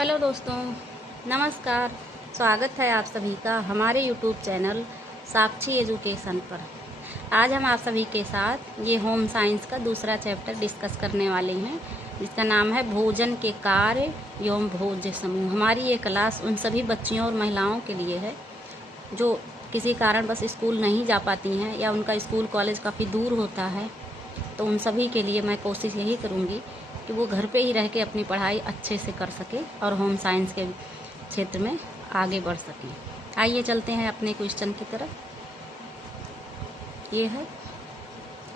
Hello दोस्तों, नमस्कार। स्वागत है आप सभी का हमारे यूट्यूब चैनल साक्षी एजुकेशन पर। आज हम आप सभी के साथ ये होम साइंस का दूसरा चैप्टर डिस्कस करने वाले हैं, जिसका नाम है भोजन के कार्य एवं भोज्य समूह। हमारी ये क्लास उन सभी बच्चियों और महिलाओं के लिए है जो किसी कारण बस स्कूल नहीं जा पाती हैं या उनका स्कूल कॉलेज काफ़ी दूर होता है। तो उन सभी के लिए मैं कोशिश यही करूँगी कि वो घर पे ही रह के अपनी पढ़ाई अच्छे से कर सके और होम साइंस के क्षेत्र में आगे बढ़ सकें। आइए चलते हैं अपने क्वेश्चन की तरफ। ये है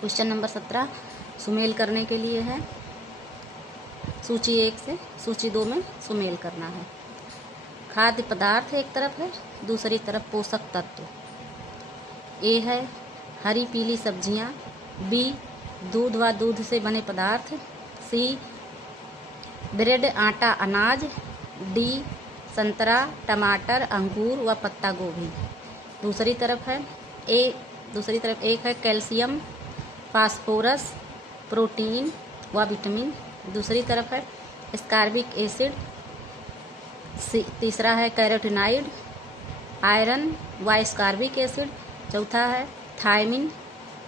क्वेश्चन नंबर 17, सुमेल करने के लिए है। सूची 1 से सूची 2 में सुमेल करना है। खाद्य पदार्थ एक तरफ है, दूसरी तरफ पोषक तत्व। ए है हरी पीली सब्जियां, बी दूध व दूध से बने पदार्थ, सी ब्रेड आटा अनाज, डी संतरा टमाटर अंगूर व पत्ता गोभी। दूसरी तरफ एक है कैल्शियम फास्फोरस प्रोटीन व विटामिन। दूसरी तरफ है स्कार्बिक एसिड। तीसरा है कैरोटीनाइड आयरन व स्कार्बिक एसिड। चौथा है thiamine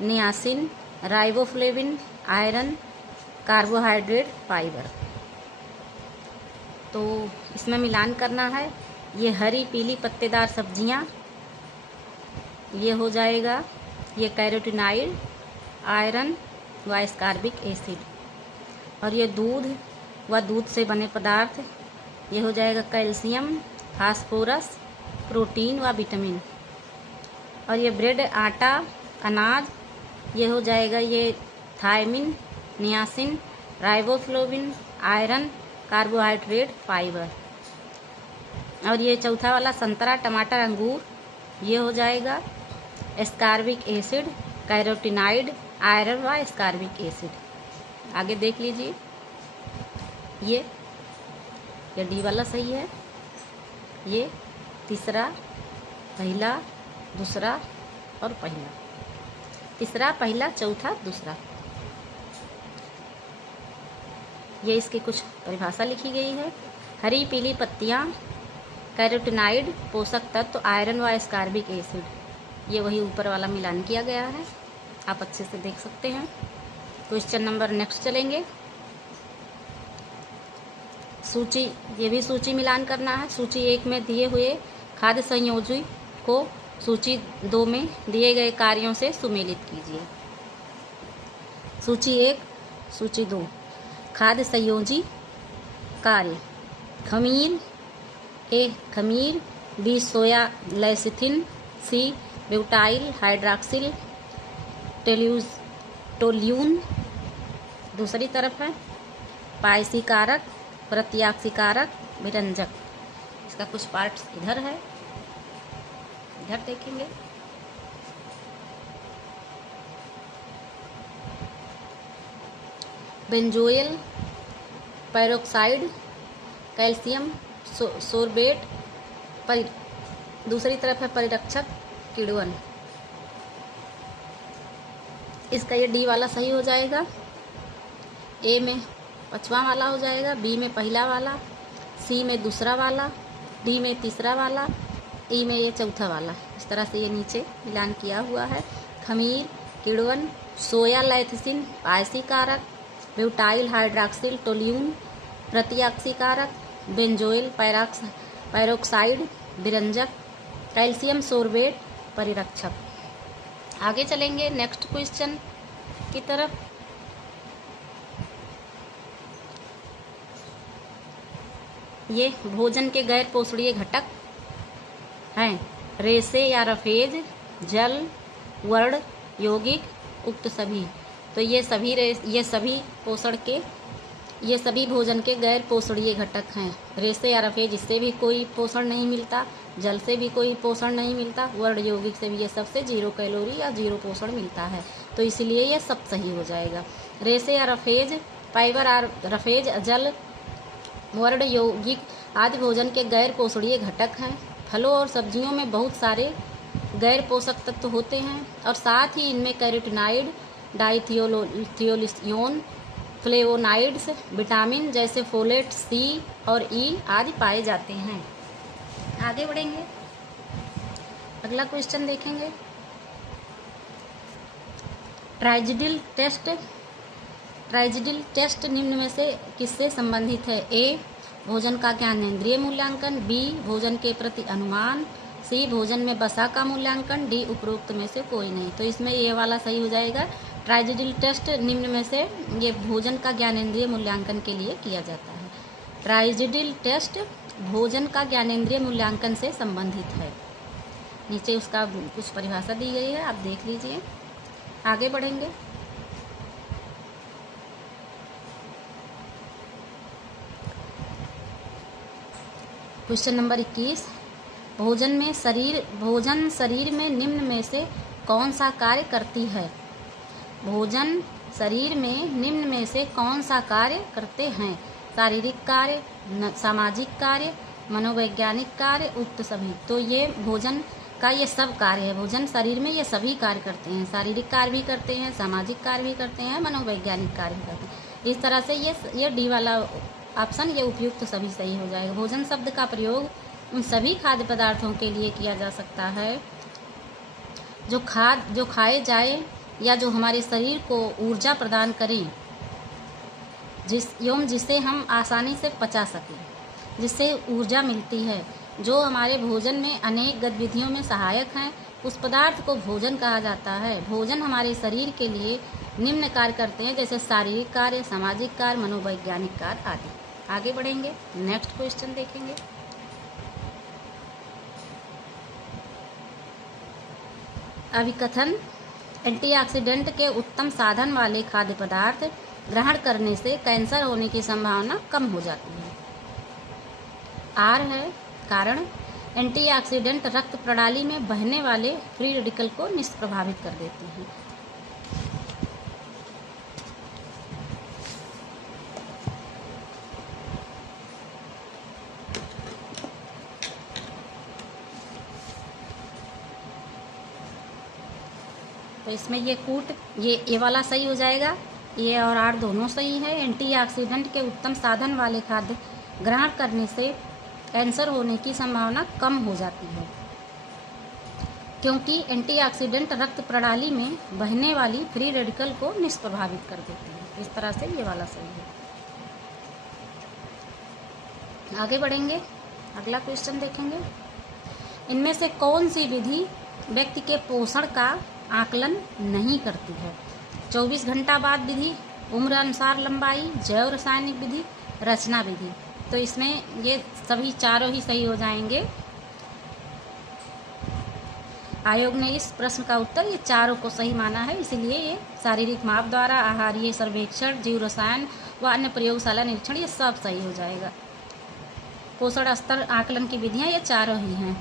niacin riboflavin iron carbohydrate fibre. तो इसमें मिलान करना है। ये हरी पीली पत्तेदार सब्जियां, ये हो जाएगा ये कैरोटीनाइड आयरन व स्कार्बिक एसिड। और ये दूध व दूध से बने पदार्थ, ये हो जाएगा कैल्शियम फास्फोरस प्रोटीन व विटामिन। और ये ब्रेड आटा अनाज, ये हो जाएगा ये thiamine niacin riboflavin iron carbohydrate fibre. और ये चौथा वाला संतरा टमाटर अंगूर, ये हो जाएगा स्कार्बिक एसिड कैरोटीनाइड आयरन व स्कार्बिक एसिड। आगे देख लीजिए, ये डी वाला सही है। ये तीसरा पहला दूसरा और पहला, तीसरा पहला चौथा दूसरा, ये इसकी कुछ परिभाषा लिखी गई है। हरी पीली पत्तियाँ, कैरोटीनाइड पोषक तत्व आयरन व स्कार्बिक एसिड, ये वही ऊपर वाला मिलान किया गया है, आप अच्छे से देख सकते हैं। क्वेश्चन नंबर नेक्स्ट चलेंगे। सूची, ये भी सूची मिलान करना है। सूची 1 में दिए हुए खाद्य संयोजी को सूची 2 में दिए गए कार्यों से सुमेलित कीजिए। सूची 1 सूची 2 खाद्य संयोजी कार्य। खमीर, ए खमीर, बी सोया लेसिथिन, सी ब्यूटाइल हाइड्रॉक्सिल टोल्यून। दूसरी तरफ है पायसीकारक प्रत्याक्सीकारक विरंजक। इसका कुछ पार्ट्स इधर है, इधर देखेंगे। बेंजोइल पेरोक्साइड कैल्शियम सोरबेट दूसरी तरफ है परिरक्षक किण्वन। इसका ये डी वाला सही हो जाएगा। ए में 5वां वाला हो जाएगा, बी में पहला वाला, सी में दूसरा वाला, डी में तीसरा वाला, ई में ये चौथा वाला। इस तरह से ये नीचे मिलान किया हुआ है। खमीर किण्वन, सोया लेथिसिन पायसीकारक, ब्यूटाइल हाइड्रॉक्सिल टोल्यून प्रतिऑक्सीकारक, बेंजोइल पेरोक्साइड विरंजक, कैल्शियम सोरबेट परिरक्षक। आगे चलेंगे नेक्स्ट क्वेश्चन की तरफ। ये भोजन के गैर पोषणीय घटक हैं। रेशे या रफेज, जल, वर्ण, यौगिक उक्त सभी। तो ये सभी भोजन के गैर पोषणीय घटक हैं। रेशे या रफेज, इससे भी कोई पोषण नहीं मिलता, जल से भी कोई पोषण नहीं मिलता, वर्ण यौगिक से भी ये सबसे 0 कैलोरी या 0 पोषण मिलता है। तो इसलिए ये सब सही हो जाएगा। रेशे या रफेज, फाइबर और रफेज, जल, वर्ण यौगिक आदि भोजन के गैर पोषणीय घटक हैं। फलों और सब्जियों में बहुत सारे गैर पोषक तत्व होते हैं और साथ ही इनमें कैरोटीनाइड डाइथियोलिसियोन फ्लेवोनाइड्स, विटामिन जैसे फोलेट, सी और ई आदि पाए जाते हैं। आगे बढ़ेंगे, अगला क्वेश्चन देखेंगे। ट्राइजिडिल टेस्ट निम्न में से किससे संबंधित है? ए, भोजन का ज्ञानेंद्रिय मूल्यांकन, बी, भोजन के प्रति अनुमान, सी, भोजन में वसा का मूल्यांकन, डी, उपरोक्त में से कोई नहीं। तो इसमें ये वाला सही हो जाएगा। ट्राइजिडिल टेस्ट निम्न में से ये भोजन का ज्ञानेंद्रिय मूल्यांकन के लिए किया जाता है। ट्राइजिडिल टेस्ट भोजन का ज्ञानेंद्रिय मूल्यांकन से संबंधित है। नीचे उसका कुछ परिभाषा दी गई है, आप देख लीजिए। आगे बढ़ेंगे, क्वेश्चन नंबर 21। भोजन शरीर में निम्न में से कौन सा कार्य करती है? भोजन शरीर में निम्न में से कौन सा कार्य करते हैं? शारीरिक कार्य, सामाजिक कार्य, मनोवैज्ञानिक कार्य, उक्त सभी। तो ये भोजन का ये सब कार्य है। भोजन शरीर में ये सभी कार्य करते हैं। शारीरिक कार्य भी करते हैं, सामाजिक कार्य भी करते हैं, मनोवैज्ञानिक कार्य भी करते हैं। इस तरह से ये डी वाला ऑप्शन ये उपयुक्त सभी सही हो जाएगा। भोजन शब्द का प्रयोग उन सभी खाद्य पदार्थों के लिए किया जा सकता है जो खाए जाए या जो हमारे शरीर को ऊर्जा प्रदान करें, जिसे हम आसानी से पचा सकें, जिससे ऊर्जा मिलती है, जो हमारे भोजन में अनेक गतिविधियों में सहायक हैं, उस पदार्थ को भोजन कहा जाता है। भोजन हमारे शरीर के लिए निम्न कार्य करते हैं, जैसे शारीरिक कार्य, सामाजिक कार्य, मनोवैज्ञानिक कार्य आदि। आगे बढ़ेंगे, नेक्स्ट क्वेश्चन देखेंगे। अभिकथन, एंटीऑक्सीडेंट के उत्तम साधन वाले खाद्य पदार्थ ग्रहण करने से कैंसर होने की संभावना कम हो जाती है। आर है कारण, एंटीऑक्सीडेंट रक्त प्रणाली में बहने वाले फ्री रेडिकल को निष्प्रभावित कर देते हैं। तो इसमें ये वाला सही हो जाएगा। ये और आर दोनों सही है। एंटीऑक्सीडेंट के उत्तम साधन वाले खाद्य ग्रहण करने से कैंसर होने की संभावना कम हो जाती है, क्योंकि एंटीऑक्सीडेंट रक्त प्रणाली में बहने वाली फ्री रेडिकल को निष्प्रभावित कर देते हैं। इस तरह से ये वाला सही है। आगे बढ़ेंगे, अगला क्वेश्चन देखेंगे। इनमें से कौन सी विधि व्यक्ति के पोषण का आकलन नहीं करती है? 24 घंटा बाद विधि, उम्र अनुसार लंबाई, जैव रासायनिक विधि, रचना विधि। तो इसमें ये सभी चारों ही सही हो जाएंगे। आयोग ने इस प्रश्न का उत्तर ये चारों को सही माना है, इसलिए ये शारीरिक माप द्वारा, आहारीय सर्वेक्षण, जीव रसायन व अन्य प्रयोगशाला निरीक्षण ये सब सही हो जाएगा। पोषण स्तर आकलन की विधियां ये चारों ही हैं।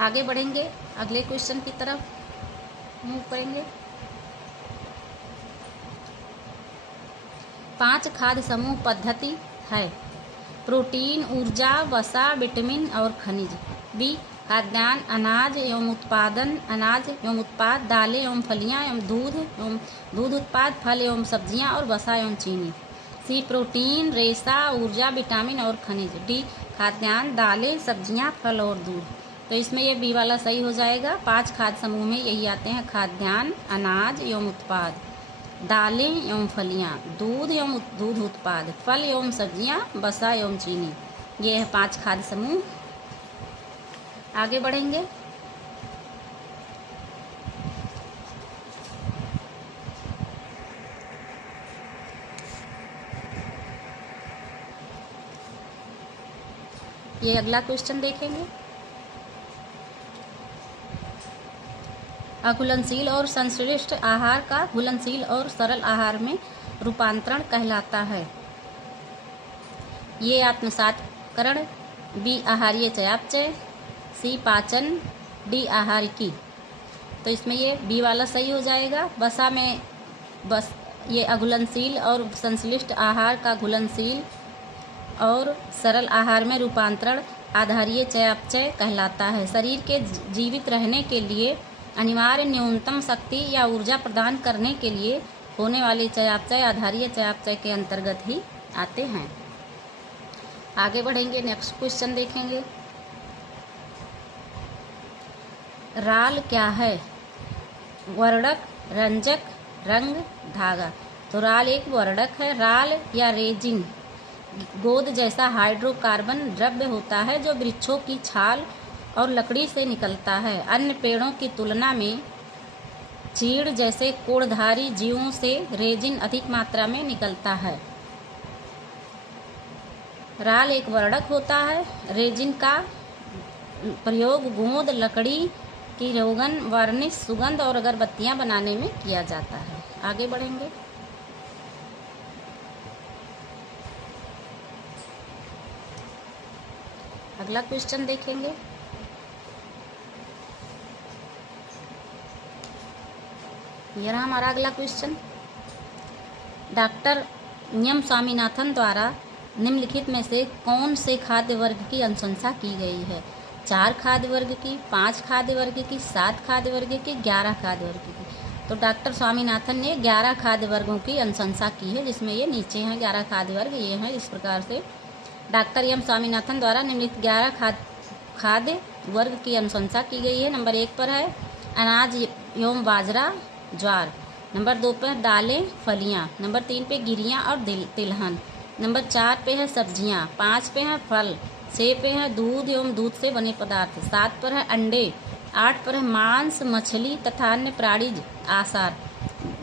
आगे बढ़ेंगे, अगले क्वेश्चन की तरफ मूव करेंगे। 5 खाद्य समूह पद्धति है। प्रोटीन, ऊर्जा, वसा, विटामिन और खनिज। बी, खाद्यान्न, अनाज एवं उत्पाद, दालें एवं फलियां एवं दूध उत्पाद, फल एवं सब्जियां और वसा एवं चीनी। सी, प्रोटीन, रेशा, ऊर्जा, विटामिन और खनिज। डी, खाद्यान्न, दालें, सब्जियां, फल और दूध। तो इसमें ये बी वाला सही हो जाएगा। 5 खाद्य समूह में यही आते हैं: खाद्यान्न, अनाज एवं उत्पाद, दालें एवं फलियां, दूध एवं दूध उत्पाद, फल एवं सब्जियां, वसा एवं चीनी। ये है 5 खाद्य समूह। आगे बढ़ेंगे, ये अगला क्वेश्चन देखेंगे। अघुलनशील और संश्लिष्ट आहार का घुलनशील और सरल आहार में रूपांतरण कहलाता है। ये आत्मसात्करण, बी आहारीय चयापचय, सी पाचन, डी आहारिकी। तो इसमें ये बी वाला सही हो जाएगा। वसा में ये अघुलनशील और संश्लिष्ट आहार का घुलनशील और सरल आहार में रूपांतरण आहारीय चयापचय कहलाता है। शरीर के जीवित रहने के लिए अनिवार्य न्यूनतम शक्ति या ऊर्जा प्रदान करने के लिए होने वाली चयापचय आधारीय चयापचय के अंतर्गत ही आते हैं। आगे बढ़ेंगे, नेक्स्ट क्वेश्चन देखेंगे। राल क्या है? वर्णक, रंजक, रंग, धागा। तो राल एक वर्णक है। राल या रेजिन गोंद जैसा हाइड्रोकार्बन द्रव्य होता है जो वृक्षों की छाल और लकड़ी से निकलता है। अन्य पेड़ों की तुलना में चीड़ जैसे कोड़धारी जीवों से रेजिन अधिक मात्रा में निकलता है। राल एक वर्णक होता है। रेजिन का प्रयोग गोंद, लकड़ी की रोगन, वार्निश, सुगंध और अगरबत्तियां बनाने में किया जाता है। आगे बढ़ेंगे। अगला क्वेश्चन देखेंगे। यह रहा हमारा अगला क्वेश्चन। डॉक्टर एम स्वामीनाथन द्वारा निम्नलिखित में से कौन से खाद्य वर्ग की अनुशंसा की गई है? 4 खाद्य वर्ग की, 5 खाद्य वर्ग की, 7 खाद्य वर्ग की, 11 खाद्य वर्ग की। तो डॉक्टर स्वामीनाथन ने 11 खाद्य वर्गों की अनुशंसा की है, जिसमें ये नीचे हैं 11 खाद्य वर्ग। ये हैं इस प्रकार से डॉक्टर एम स्वामीनाथन द्वारा निम्नलिखित 11 खाद्य वर्ग की अनुशंसा की गई है। नंबर 1 पर है अनाज एवं बाजरा, ज्वार। नंबर 2 पर दालें, फलियां। नंबर 3 पे गिरियां और तिलहन। नंबर 4 पे है सब्जियां। 5 पे है फल। 6 पे है दूध एवं दूध से बने पदार्थ। 7 पर है अंडे। 8 पर है मांस, मछली तथा अन्य प्राणिज आसार।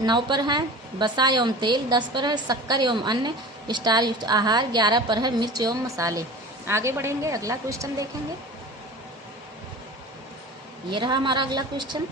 9 पर है वसा एवं तेल। 10 पर है शक्कर एवं अन्य स्टार युक्त आहार। 11 पर है मिर्च एवं मसाले। आगे बढ़ेंगे, अगला क्वेश्चन देखेंगे। ये रहा हमारा अगला क्वेश्चन।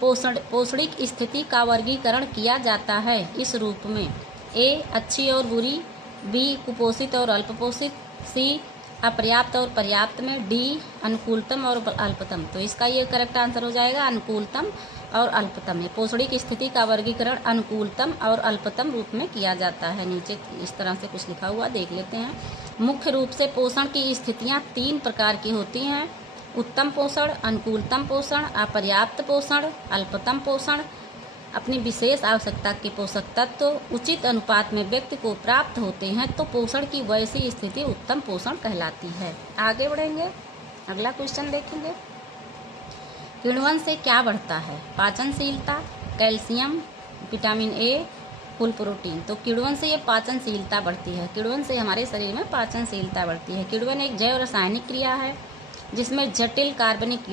पोषणिक स्थिति का वर्गीकरण किया जाता है इस रूप में। ए अच्छी और बुरी, बी कुपोषित और अल्पपोषित, सी अपर्याप्त और पर्याप्त में, डी अनुकूलतम और अल्पतम। तो इसका ये करेक्ट आंसर हो जाएगा अनुकूलतम और अल्पतम है। पोषणिक स्थिति का वर्गीकरण अनुकूलतम और अल्पतम रूप में किया जाता है। नीचे इस तरह से कुछ लिखा हुआ देख लेते हैं। मुख्य रूप से पोषण की स्थितियां 3 प्रकार की होती हैं: उत्तम पोषण, अनुकूलतम पोषण, अपर्याप्त पोषण, अल्पतम पोषण। अपनी विशेष आवश्यकता के पोषक तत्व उचित अनुपात में व्यक्ति को प्राप्त होते हैं तो पोषण की वैसी स्थिति उत्तम पोषण कहलाती है। आगे बढ़ेंगे, अगला क्वेश्चन देखेंगे। किण्वन से क्या बढ़ता है? पाचनशीलता, calcium, vitamin A, full protein. तो किण्वन से ये पाचनशीलता बढ़ती है। किण्वन से हमारे शरीर में पाचनशीलता बढ़ती है। किण्वन एक जैव रासायनिक क्रिया है जिसमें जटिल कार्बनिक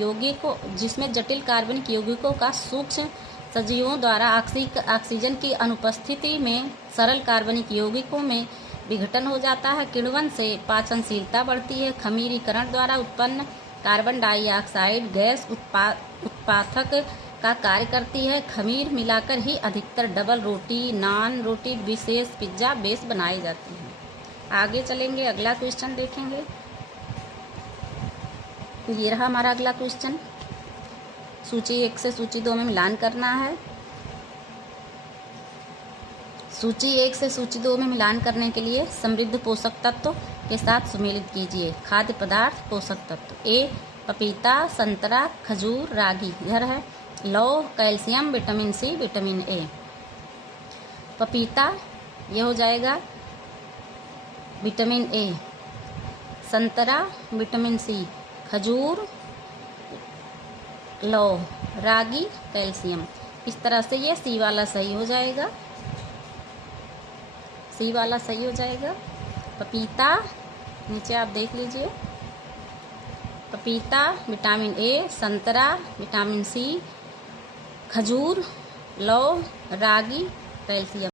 यौगिकों का सूक्ष्म सजीवों द्वारा ऑक्सीजन की अनुपस्थिति में सरल कार्बनिक यौगिकों में विघटन हो जाता है। किण्वन से पाचनशीलता बढ़ती है। खमीरीकरण द्वारा उत्पन्न कार्बन डाइऑक्साइड गैस उत्पादक का कार्य करती है। खमीर मिलाकर ही अधिकतर डबल रोटी, नान रोटी, विशेष पिज्जा बेस बनाई जाती हैं। आगे चलेंगे, अगला क्वेश्चन देखेंगे। ये रहा हमारा अगला क्वेश्चन। सूची 1 से सूची 2 में मिलान करना है। सूची 1 से सूची 2 में मिलान करने के लिए समृद्ध पोषक तत्व के साथ सुमेलित कीजिए। खाद्य पदार्थ पोषक तत्व: ए पपीता, संतरा, खजूर, रागी। इधर है लौह, calcium, vitamin C, vitamin A. पपीता ये हो जाएगा विटामिन ए, संतरा विटामिन सी, खजूर लौह, रागी कैल्शियम। इस तरह से ये सी वाला सही हो जाएगा। सी वाला सही हो जाएगा। पपीता नीचे आप देख लीजिए। पपीता विटामिन ए, संतरा विटामिन सी, खजूर लौह, रागी कैल्शियम।